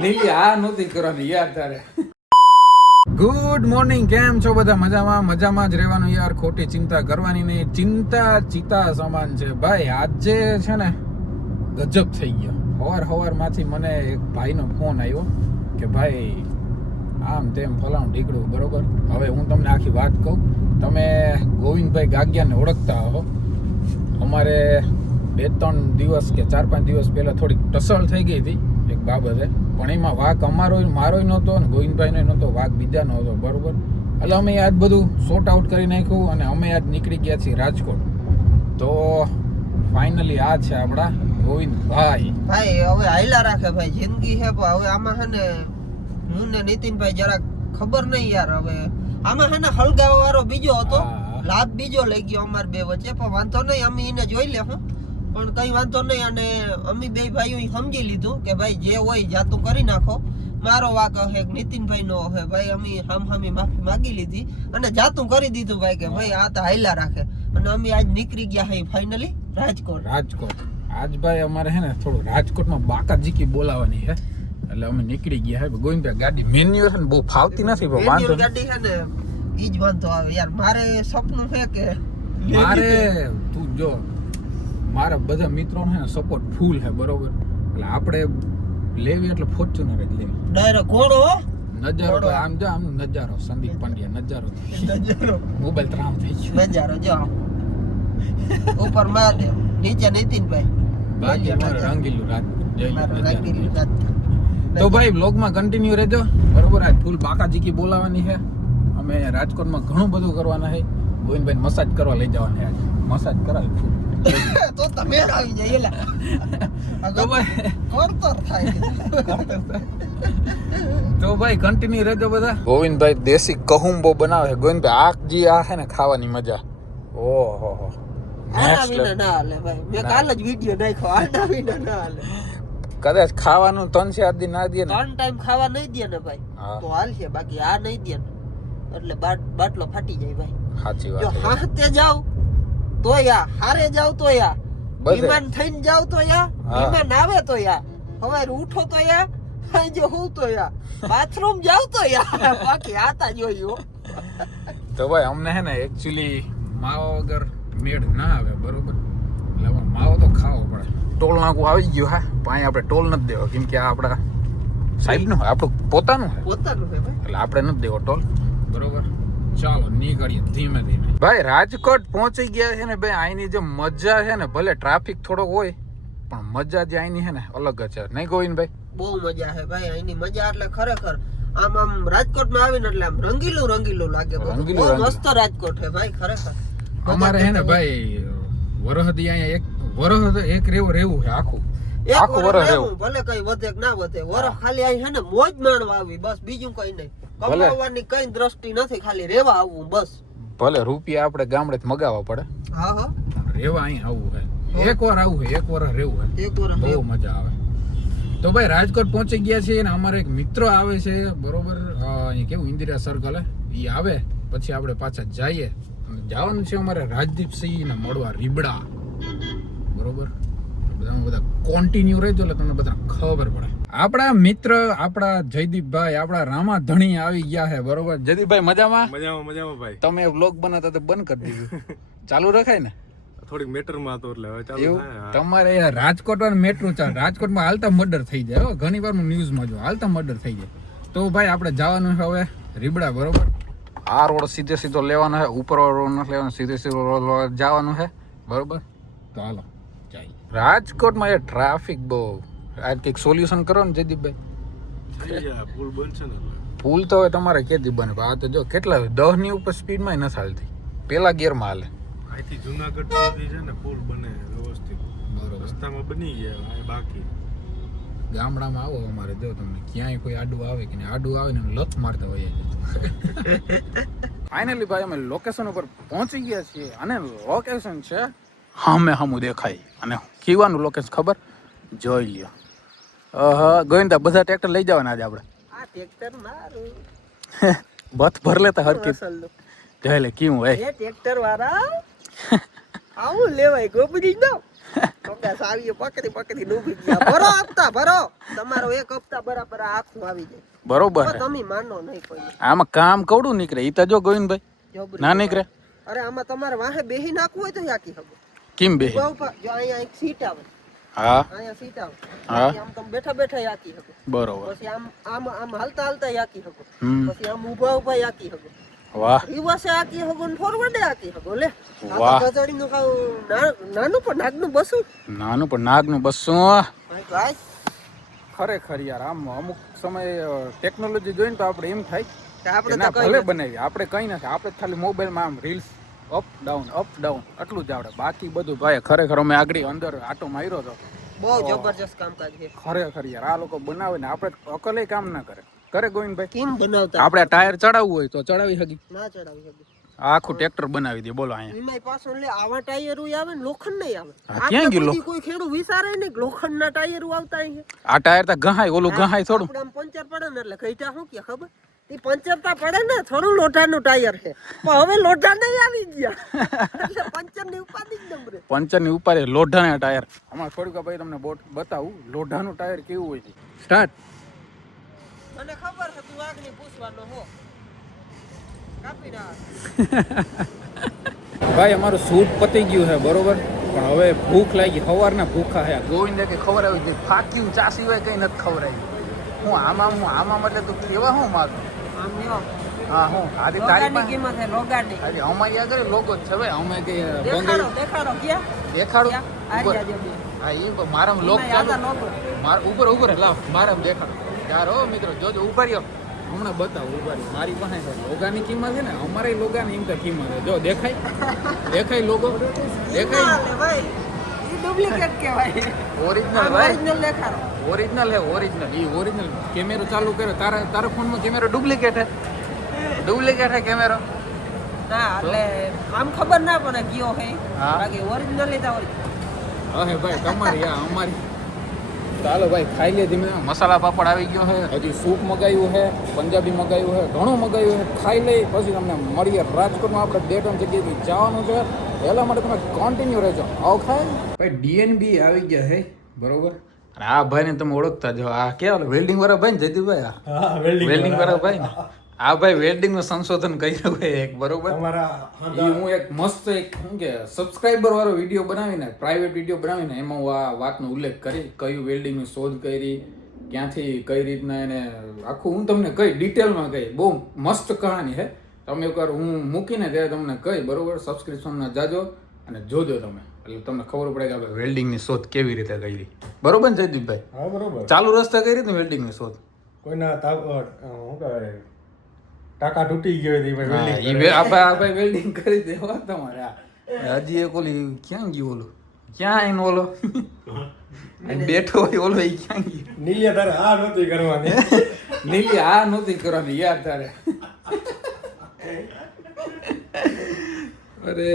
લીલી આ નહોતી કરવાની યાર તારે. ગુડ મોર્નિંગ, કેમ છો બધા? મજામાં જ રહેવાનું યાર, ખોટી ચિંતા કરવાની નહીં. ચિંતા ચિતા સમાન છે ભાઈ. આજે છે ને ગજબ થઈ ગયો. હવાર માંથી મને એક ભાઈનો ફોન આવ્યો કે ભાઈ આમ તેમ ફલાણું ઢીકડું, બરોબર. હવે હું તમને આખી વાત કહું. તમે ગોવિંદભાઈ ગાગિયાને ઓળખતા હો. અમારે 2-3 દિવસ કે 4-5 દિવસ પહેલા થોડીક ટસલ થઈ ગઈ હતી એક બાબતે, પણ એમાં વાક મારોય નહોતો ને ગોવિંદભાઈનો નહોતો, વાક બીજાનો હતો, બરોબર. એટલે અમે આજ બધું સોર્ટ આઉટ કરી નાખ્યું અને અમે આજ નીકળી ગયા છીએ રાજકોટ. તો ફાઇનલી આ છે આપણા ગોવિંદભાઈ. ભાઈ હવે હાઈલા રાખે ભાઈ, જિંદગી છે. હવે આમાં છે ને હું ને નીતિનભાઈ જરાક ખબર નહીં યાર. હવે આમાં છે ને હળગાવા વાળો બીજો હતો, લાભ બીજો લઈ ગયો અમાર બે વચ્ચે. પણ વાંધો નહીં, અમે એને જોઈ લેશું, પણ કઈ વાંધો નહીં. અને અમે બે ભાઈઓ સમજી લીધું કે ભાઈ જે હોય જાતું કરી નાખો. મારો વાક હે, નીતિનભાઈ નો હે ભાઈ. અમે હામી માફી માગી લીધી અને જાતું કરી દીધું ભાઈ કે ભાઈ આ તો હાઈલા રાખે. અને અમે આજ નીકળી ગયા હે ફાઇનલી રાજકોટ. આજ ભાઈ અમારે હે ને થોડું રાજકોટમાં બાકાજીકી બોલાવાની છે, એટલે અમે નીકળી ગયા હે. ગોવિંદભાઈ ગાડી મેન્યુઅલ છે ને બહુ ફાવતી નથી, પણ વાંધો ગાડી છે ને ઈ જ વાંધો આવે યાર. મારે સપનું છે કે તું જો મારા બધા મિત્રો ને સપોર્ટ ફૂલ છે, બરોબર. એટલે આપણે લેવી એટલે ફોર્ચ્યુનર જ લેવી ડાયરેક્ટ ઘોડો નજારો. તો આમ જો આમ નજારો, સંદીપ પાંડ્યા નજારો મોબાઈલ ત્રામ થઈ ગયો નજારો જો ઉપર મહાદેવ, નીચે નીતિનભાઈ, બાકી રંગીલું રાત. તો ભાઈ બ્લોગમાં કન્ટિન્યુ રહેજો, બરોબર. આજ ફૂલ બાકાજીકી બોલાવાની છે. અમે રાજકોટમાં ઘણું બધું કરવાના છે. ગોવિંદભાઈ મસાજ કરવા લઈ જવાના છે. આજ મસાજ કરાવી ફૂલ તો તમે આવી જાય એલા તો ભાઈ કોરતર થાય. તો ભાઈ કન્ટિન્યુ રહેજો બધા. ગોવિંદભાઈ દેશી કહુંબો બનાવે છે. ગોવિંદભાઈ આખ જી આ છે ને ખાવાની મજા. ઓહો આના વિના ના હાલે ભાઈ. મેં કાલ જ વિડિયો નાખ્યો, આના વિના ના હાલે. કદાચ ખાવાનું 3-4 દિન ના દે ને, 3 ટાઈમ ખાવા નહીં દે ને ભાઈ તો હાલ છે, બાકી આ નહીં દે ને એટલે બાટલો ફાટી જાય ભાઈ. સાચી જો વાત. હાથે જાવ તો યા, હારે જાવ તો યા, વિમાન થઈને જાવ તો યા, વિમાન આવે તો યા, સવારે ઉઠો તો યા, સાંજે હું તો યા, બાથરૂમ જાવ તો યા, બાકી આતા જોયું. તો ભાઈ અમને હે ને એકચ્યુઅલી માવો વગર મેળ ના આવે, બરોબર. એટલે માવો તો ખાવો પડે. ટોલ નાકું આવી ગયું હા, પણ આપણે ટોલ નથી દેવો, કેમ કે આ આપણા સાહેબનું આપણું પોતાનું છે, એટલે આપણે નથી દેવો ટોલ, બરોબર. ચાલો નીકળીએ ધીમે ધીમે. ભાઈ રાજકોટ પહોંચી ગયા છે ને ભાઈ. અહીંની જે મજા છે ને, ભલે ટ્રાફિક થોડો હોય પણ મજા જે અહીંની છે ને અલગ જ છે, નહીં ગોવિંદભાઈ? બહુ મજા છે ભાઈ અહીંની. મજા એટલે ખરેખર આમ રાજકોટમાં આવીને એટલે આમ રંગીલું લાગે. બહુ મસ્ત રાજકોટ છે ભાઈ ખરેખર. અમારે છે ને ભાઈ વરહદી અહીંયા એક રેવું છે આખું વરહ રેવું. ભલે કઈ વધે કે ના વધે, વરહ ખાલી અહીં છે ને મોજ માણવા આવી, બસ. બીજું કઈ નહીં. કમાવાની કઈ દ્રષ્ટિ નથી, ખાલી રેવા આવવું બસ. ભલે રૂપિયા આપણે ગામડે મગાવવા પડે, હા રેવા અહીં આવવું છે. એક વાર આવું છે, એક વાર રેવું છે, બહુ મજા આવે. તો ભાઈ રાજકોટ પહોંચી ગયા છે અને અમારે એક મિત્ર આવે છે, બરોબર. અહીં કેવું ઇન્દિરા સર્કલ એ આવે પછી આપણે પાછા જઈએ. જવાનું છે અમારે રાજદીપસિંહ ને મળવા રીબડા, બરોબર. બધા કોન્ટિન્યુ રહેજો એટલે તમને બધા ખબર પડે. આપણા મિત્ર, આપણા જયદીપભાઈ, આપણા રામા ધણી આવી ગયા છે, બરોબર. જયદીપભાઈ મજામાં ભાઈ. તમે વ્લોગ બનાવતા તો બંધ કરી દીધું, ચાલુ રખાય ને? થોડીક મેટરમાં હતો એટલે હવે ચાલુ થાય. તમારે રાજકોટ મેટ્રો ચાલે, રાજકોટમાં હાલતા મર્ડર થઈ જાય. ઘણી વાર ન્યૂઝમાં જો હાલતા મર્ડર થઈ જાય. તો ભાઈ આપણે જવાનું છે હવે રીબડા, બરોબર. આ રોડ સીધો લેવાનો છે, ઉપર રોડ નથી લેવાનો, સીધો રોડ જવાનું છે, બરોબર. તો હાલો જાય. રાજકોટમાં યાર ટ્રાફિક બહુ. આ કંઈક સોલ્યુશન કરો ને જયદીપભાઈ. પુલ બનશે ને? પુલ તો હવે તમારે કેદી બને? આ તો જો કેટલા 10 ની ઉપર સ્પીડમાં નથી હાલતી, પેલા ગિયરમાં હાલે. અહીંથી જુનાગઢ સુધી છે ને પુલ બને વ્યવસ્થિત, બરોબર. રસ્તામાં બની ગયા, બાકી ગામડામાં આવો અમારે, જો તમને ક્યાંય કોઈ આડું આવે કે આડું આવે ને લત મારતા હોય. ફાઇનલી ભાઈ અમે લોકેશન ઉપર પહોંચી ગયા છીએ અને લોકેશન છે સામું દેખાય. અને કીવાનું લોકેશન ખબર જોઈ લ્યો. ગોવિંદા બધા ટ્રેક્ટર લઈ જવાના આજે આપણે. આ ટ્રેક્ટર મારું બથ ભર લેતા હરકી જોઈ લે કેવું હોય એ ટ્રેક્ટર વાળા આવું લેવાય ગોબરી નો ઓકે સાવીઓ પકડી ડૂબી ગયા. ભરો હપ્તા ભરો. તમારો એક હપ્તા બરાબર આખું આવી જાય. બરોબર તો છે. તમે માનો નહીં કોઈ. આમાં કામ કવડું નીકળે ઈ તો જો ગોવિંદભાઈ જબરી. ના નીકળે. અરે આમાં તમારે વાહે બેહી નાખવું હોય તો યાકી હગો. કેમ બે ઉભા ઉભા જો અહીંયા એક સીટ આવે. હા અહીંયા સીટ આવે. હા. પછી આમ તમે બેઠા યાકી હગો. બરોબર. પછી આમ હાલતા યાકી હગો. હમ. પછી આમ ઊભા યાકી હગો. વાહ રિવર્સે આકી હગો ને ફોરવર્ડે આકી હગો લે. વાહ. આ ગધડીનું ખાવ નાનું પણ નાગનું બસું. નાનું પણ નાગનું બસું. ભાઈ ભાઈ ખરેખર યાર આમ અમુક સમય ટેકનોલોજી જોઈને તો આપણે એમ થાય કે આપણે કે ના તો કઈ ભલે નથી. બનાવી આપણે કઈ નથી આપણે ખાલી મોબાઈલમાં આમ રીલ્સ અપ ડાઉન આટલું જ આવડે બાકી બધું ભાઈ ખરેખર અમે આગળ અંદર આટો માર્યો હતો બહુ જબરજસ્ત કામકાજ છે. ખરેખર યાર આ લોકો બનાવે ને આપણે અકલે કામ ના કરે ગોવિંદભાઈ કેમ બનાવતા આપણે ટાયર ચડાવવું હોય તો ચડાવી શકી ના ચડાવી શકે. આખું ટ્રેક્ટર બનાવી દે બોલો અહીંયા એમાંય પાછું લે આવા ટાયરો આવે ને લોખંડ નહીં આવે. હા, ક્યાં ગયું આટલા કોઈ ખેડૂત વિચારે નહીં કે લોખંડના ટાયરો આવતા અહીં છે. આ ટાયર તો ગહાય ઓલું ગહાય થોડું આપણે આમ પંચર પડે ને એટલે કઈટા શું કે ખબર એ પંચર તા પડે ને થોડું લોઢાનું ટાયર છે પણ હવે લોઢા નહીં આવી ગયા એટલે પંચર ની ઉપાધિ જ નંબરે. પંચરની ઉપર લોઢાના ટાયર હમણાં થોડીક ભાઈ તમને બોટ બતાવું લોઢાનું ટાયર કેવું હોય છે સ્ટાર્ટ મને ખબર છે તું આગની પૂછવાનો હો કાપી નાખ. ભાઈ અમારું શૂટ પતી ગયું છે બરોબર પણ હવે ભૂખ લાગી સવારના ભૂખા છે ગોવિંદે કે ખબર આવી ગઈ ફાક્યું ચાસી હોય કઈ નથી ખવડાવી હું આમાં એટલે તું કેવા હું માગું આમ લ્યો હા હું આજે તારી લોગાની કિંમત છે લોગાની. આજે અમારી આગળ લોકો જ છે ભાઈ અમે કે દેખાડો ક્યાં દેખાડું આ ઉપર. રહ્યા જો બે. હા એ મારામાં લોક એમાં ચાલુ યાદા લોગો. ઉપર લાવ મારામાં દેખાડો યાર હો મિત્રો જોજો ઉપર રહ્યો હમણાં બતાવું ઉપર મારી પાસે છે. લોગાની કિંમત છે ને અમારે લોગાની એમ તો કિંમત છે જો દેખાય લોગો દેખાય ના લે ભાઈ ઈ ડુપ્લિકેટ કહેવાય. ઓરિજિનલ ભાઈ ઓરિજિનલ દેખાડો. ઓરિજિનલ હે ઓરિજિનલ કેમેરો ચાલુ કર્યો તારા ફોનમાં કેમેરો ડુપ્લિકેટ હે કેમેરો ના એટલે આમ ખબર ના પડે કયો હે હા. બાકી ઓરિજિનલ લીધા હોય. હે ભાઈ તમારી આ અમારી ચાલો ભાઈ ખાઈ લે ધીમે ધીમે. મસાલા પાપડ આવી ગયો છે હજી સૂપ મગાવ્યું છે પંજાબી મગાવ્યું છે ઘણું મગાવ્યું છે ખાઈ લઈ પછી તમને મળીએ રાજકોટમાં આપણે 2-3 જગ્યાએ જવાનું છે એલા માટે તમે કન્ટિન્યુ રહેજો આવો ખાય ભાઈ ડીએનબી આવી ગયા છે બરોબર અને આ ભાઈને તમે ઓળખતા જો આ કેવા વેલ્ડિંગ વાળા ભાઈ ને જયદીપભાઈ આ વેલ્ડિંગ વાળા ભાઈ ને આ ભાઈ વેલ્ડિંગ નું સંશોધન કર્યું છે એક બરોબર ઈ હું એક મસ્ત એક શું કે સબસ્ક્રાઇબર વાળો વિડીયો બનાવીને પ્રાઇવેટ વિડીયો બનાવીને એમાં હું આ વાતનો ઉલ્લેખ કરી કયું વેલ્ડિંગ ની શોધ કરી ક્યાંથી કઈ રીતના એને આખું હું તમને કઈ ડિટેલમાં કહી બહુ મસ્ત કહાની છે તમે એકવાર હું મૂકીને ત્યારે તમને કહી બરોબર સબસ્ક્રિપ્શનમાં જાજો અને જોજો તમે એટલે તમને ખબર પડે કે આપણે વેલ્ડિંગ ની શોધ કેવી રીતે કરી બરોબર ને જયદીપભાઈ હા બરોબર ચાલુ રસ્તા કરી ને વેલ્ડિંગ ની શોધ કોઈના શું કહેવાય ટાકા તૂટી ગયો હતી હા, ઈ વે- આ ભાઈ વેલ્ડિંગ કરી દેવા તમારે આ હજી એક ઓલી ક્યાં ગયું ઓલું ક્યાં એનો ઓલો બેઠો હોય ઓલો ઈ ક્યાં ગયો નીલિયા તારે આ નહોતી કરવાની નીલી આ નહોતી કરવાની યાર તારે અરે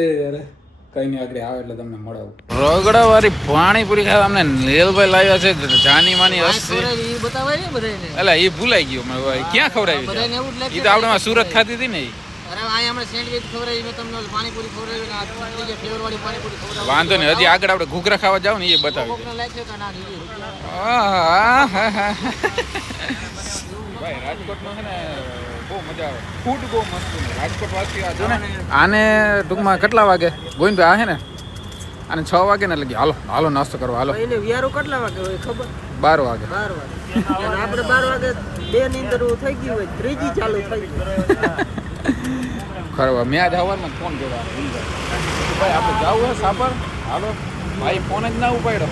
કઈ નહીં આગળ આવે એટલે તમને મળાવું રગડા વાળી પાણીપુરી ખાવા અમને નીલભાઈ લાવ્યા છે જાની માની હસ્તી ઈ બતાવાય ને બધાને. એટલે એ ભૂલાઈ ગયું મને ભાઈ ક્યાં ખવડાવી બધાને એવું જ લાગે એ તો આપણે સુરત ખાધી હતી ને ઈ. અરે અહીંયા હમણાં સેન્ડવિચ ખવડાવી મેં તમને પાણીપુરી ખવડાવી ને આ ત્રીજી ફ્લેવર વાળી પાણીપુરી ખવડાવી. વાંધો નહીં હજી આગળ આપણે ઘૂઘરા ખાવા જાવ ને એ બતાવી કોકને લાગે કે ના નીલી ભાઈ રાજકોટમાં છે ને બહુ મજા આવે ફૂડ બહુ મસ્ત છે રાજકોટ વાસી આ જો ને આને ટૂંકમાં કેટલા વાગે ગોવિંદભાઈ આ છે ને આને 6 વાગે ને લગી હાલો નાસ્તો કરવા હાલો એને વિયારો કેટલા વાગે હોય ખબર 12 વાગે 12 વાગે અને આપણે 12 વાગે બે ની અંદર થઈ ગયું હોય ત્રીજી ચાલુ થઈ ગઈ ખરવા મેં આજ સવારમાં ફોન કર્યો ભાઈ આપણે જવું હે સાપર હાલો ભાઈ ફોન જ ના ઉપાડ્યો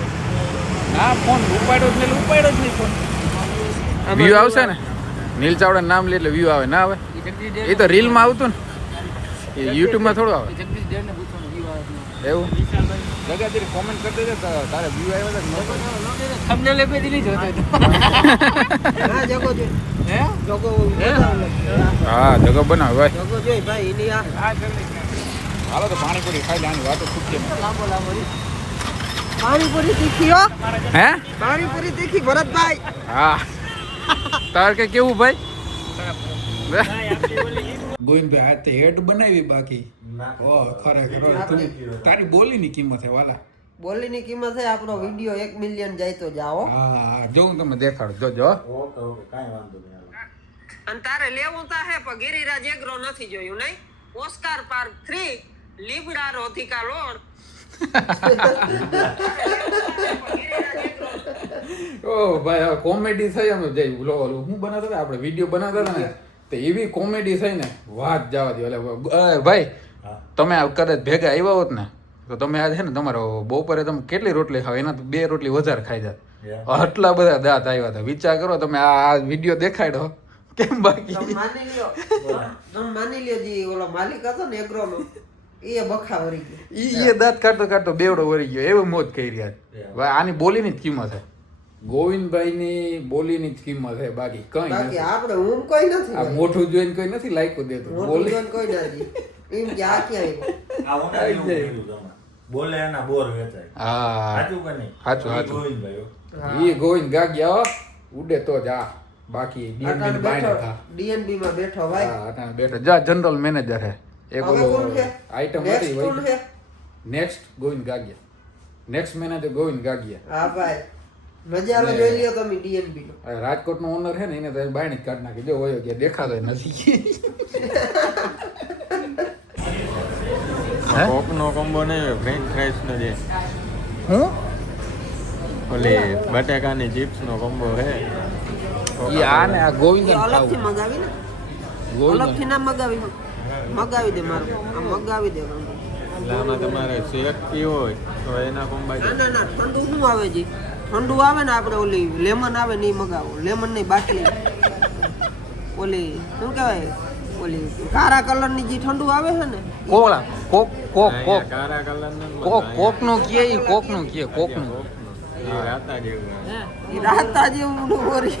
ના ફોન ઉપાડ્યો જ નહીં ઉપાડ્યો જ નહીં ફોન વ્યૂ આવશે ને નીલ ચાવડા નામ લે એટલે વ્યૂ આવે ના આવે એ તો રીલમાં આવતું ને એ યુટ્યુબમાં થોડું આવે જગદીશ દેવ ને પૂછવાનું વ્યૂ આવે એવું જગાતીરી કોમેન્ટ કરી દેજે તો તારે વ્યૂ આવ્યો તો થંબનેલ એ પેલી જ હતો હા જગો જોઈ હે જગો હા જગો બનાવ ભાઈ જગો જોઈ ભાઈ એની આ હાલો તો પાણીપુરી ખાઈ લે આની વાતો ખૂટશે લાંબો પાણીપુરી તીખી હો હે પાણીપુરી તીખી ભરતભાઈ હા તાર કે કેવું ભાઈ ગોવિંદભાઈ આ તે હેડ બનાવી બાકી ઓ ખરેખર તું તારી બોલીની કિંમત હે વાલા બોલીની કિંમત છે આપણો વિડિયો 1 મિલિયન જાય તો જાઓ. હા જો હું તમને દેખાડું જોજો ઓકે ઓકે કાંઈ વાંધો નહીં હાલો. અને તારે લેવું તા હે પણ ગિરિરાજ એગ્રો નથી જોયું નહીં. ઓસ્કાર પાર્ક 3 લીબડા રોધિકા રોડ. ઓ ભાઈ હવે કોમેડી થઈ અમે જઈ ઓલું હું બનાવતા હતા આપણે વિડીયો બનાવતા હતા ને તો એવી કોમેડી થઈ ને વાત જવા દો એટલે ભાઈ હા તમે આ કદાચ ભેગા આવ્યા હોત ને તો તમે આજે છે ને તમારો બપોરે તમે કેટલી રોટલી ખાવ એના 2 રોટલી વધારે ખાઈ જાત આટલા બધા દાંત આવ્યા હતા વિચાર કરો તમે આ વિડીયો દેખાડ્યો કેમ બાકી તમે માની લ્યો જી ઓલો માલિક હતો ને એગ્રો નો એ બખા વરી ગયો. એ દાંત કાઢતો કાઢતો બેવડો વળી ગયો એવો મોજ કરી રહ્યા ભાઈ આની બોલીની જ કિંમત છે ગોવિંદભાઈની બોલીની જ કિંમત છે બાકી કઈ બાકી નથી આપણે ઊંઘ કોઈ નથી આ ભાઈ. મોઢું જોઈને કોઈ નથી લાયકો દેતું મોટું બોલી જોઈને કોઈ નથી એમ કે આ ક્યાં આવ્યો. આ ઓના જેવું કર્યું તમે. બોલે એના બોર વેચાય હા સાચું કે નહીં સાચું, સાચું. ગોવિંદભાઈ, હો. ઈ ગોવિંદ ગાગ્યા હો. ઉડે તો જા બાકી અટાણે ડીએનબી બાયને બેઠો થા DNB માં બેઠો ભાઈ. હા અટાણે બેઠો જા જનરલ મેનેજર હે એક હવે ઓલો કોણ છે? આઈટમ Next હતી કોણ છે? Next Govind Gagiya next manager Govind Gagiya હા ભાઈ નજારો ને- જોઈ લ્યો તમે DNB નો. આ રાજકોટનો ઓનર છે ને એને તો બાયણે જ કાઢી નાખી જો વયો ગયા દેખાતો નથી હે? કોકનો કોમ્બો નહીં ફ્રેન્ચ ફ્રાઈસ નો જે હું ઓલી બટાકાની ચિપ્સ નો કોમ્બો હે ઈ આ ને આ ગોવિંદ એ અલગથી મગાવી ને અલગથી ના મગાવી મગાવી દે મારું આ મગાવી દે એટલે આમાં તમારે શેક પીવો હોય તો એના કોમ્બા ના ના ના ઠંડુ શું આવે જી ઠંડુ આવે ને આપણે ઓલી લેમન આવે ને ઈ મગાવો લેમન ની બાટલી ઓલી શું કહેવાય ઓલી કાળા કલર ની જે ઠંડુ આવે છે ને કોળા કોક કોક કોક કાળા કલર કોક કોક નું કે ઈ કોક નું કે કોક નું રાતા જેવું ઈ રાતા જેવું ઓરી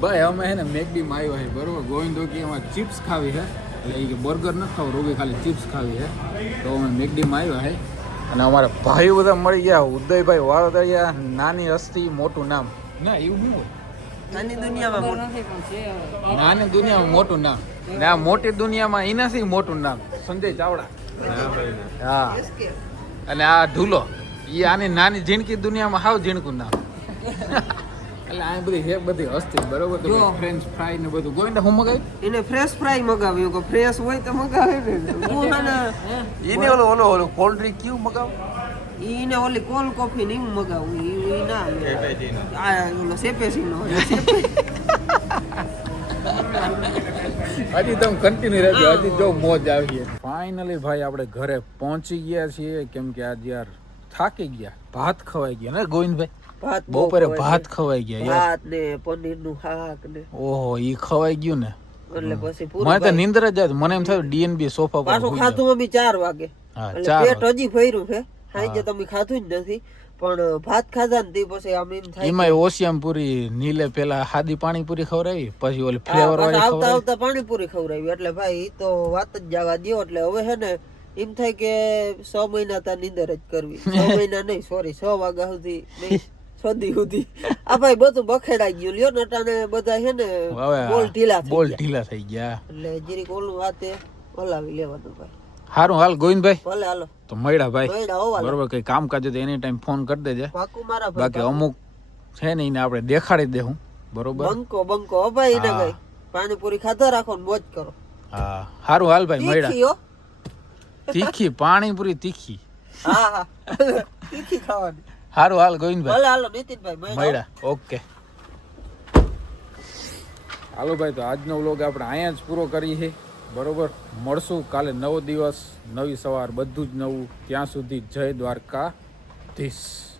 ભાઈ અમે હે ને મેકડી માં આવ્યો છે બરોબર ગોવિંદો કે એમાં ચિપ્સ ખાવી છે એટલે ઈ કે બર્ગર ન ખાવ રોગે ખાલી ચિપ્સ ખાવી છે તો અમે મેકડી માં આવ્યા છે અને અમારા ભાઈઓ બધા મળી ગયા ઉદયભાઈ વાળોદરિયા નાની હસ્તી મોટું નામ ના એવું શું હોય? નાની દુનિયામાં નાની દુનિયામાં મોટું નામ ને આ મોટી દુનિયામાં એનાથી મોટું નામ સંજય ચાવડા હા SK. અને આ ઢૂલો ઈ આની નાની ઝીણકી દુનિયામાં હાવ ઝીણકું નામ એટલે આ બધી હે બધી હસ્તી બરોબર તો જો. ફ્રેન્ચ ફ્રાય ને બધું ગોવિંદા હું મગાવી એને ફ્રેશ ફ્રાય મગાવ્યું કે ફ્રેશ હોય તો મગાવે ને હું હે એને ઓલો કોલ્ડ ડ્રિંક કેવું મગાવ ઈને ઓલી કોલ કોફી ને હું મગાવું ઈ ના કેપેચીનો. આ ઓલો સેપેસી નો હજી તમે કન્ટિન્યુ રહેજો હજી જો મોજ આવી ફાઇનલી ભાઈ આપણે ઘરે પહોંચી ગયા છીએ કેમ કે આજ યાર થાકી ગયા ભાત ખવાઈ ગયા ને ગોવિંદભાઈ ભાત બહુ બપોરે ખવાય ભાત છે. ખવાઈ ગયા યાર ભાત ને પનીર નું શાક ને ઓહો ઈ ખવાઈ ગયું ને એટલે પછી મને પૂરું તો ભાઈ. નીંદર જ આવતી. મને એમ થયું ડીએનબી સોફા પર પાછું સૂઈ ખાધું અમે 4 વાગે હા, એટલે 4 પેટ હજી ભર્યું છે સાંજે તમે ખાધું જ નથી પણ ભાત ખાધા ને તે પછી આમ એમ થાય એમાં ઓશિયામ પૂરી નીલે પેલા સાદી પાણીપુરી ખવડાવી પછી ઓલી હા, ફ્લેવર પાછા વાળી આવતા ખવડાવી આવતા પાણીપુરી ખવડાવી એટલે ભાઈ ઈ તો વાત જ જવા દ્યો એટલે હવે છે ને એમ થાય કે 6 મહિના તા નીંદર જ કરવી 6 મહિના નહીં સોરી 6 વાગ્યા સુધી નહીં સદી સુધી આ ભાઈ બધું બખેડાઈ ગયું લ્યો ને અટાણે બધા છે ને હવે બોલ ઢીલા થઈ બોલ ગયા ઢીલા થઈ ગયા એટલે જીરીક ઓલું વાતે હલાવી લેવાનું ભાઈ સારું હાલ ગોવિંદભાઈ ભલે હાલો તો મળ્યા ભાઈ મળ્યા હો વાલો. બરોબર કઈ કામકાજ હોય તો એની ટાઈમ ફોન કરી દેજે પાકું મારા ભાઈ બાકી અમુક છે ને એને આપણે દેખાડી દેવું બરોબર બંકો હો ભાઈ ને હા. કઈ પાણીપુરી ખાધા રાખો ને મોજ કરો હા સારું હાલ ભાઈ મળ્યા તીખી હો તીખી પાણીપુરી તીખી હા હા તીખી ખાવાની સારું હાલ ગોવિંદભાઈ ભલે હાલો નીતિનભાઈ મળ્યા મળ્યા ઓકે હાલો ભાઈ તો આજનો વ્લોગ આપણે અહીંયા જ પૂરો કરીએ છીએ બરોબર મળશું કાલે નવો દિવસ નવી સવાર બધું જ નવું ત્યાં સુધી જય દ્વારકાધીશ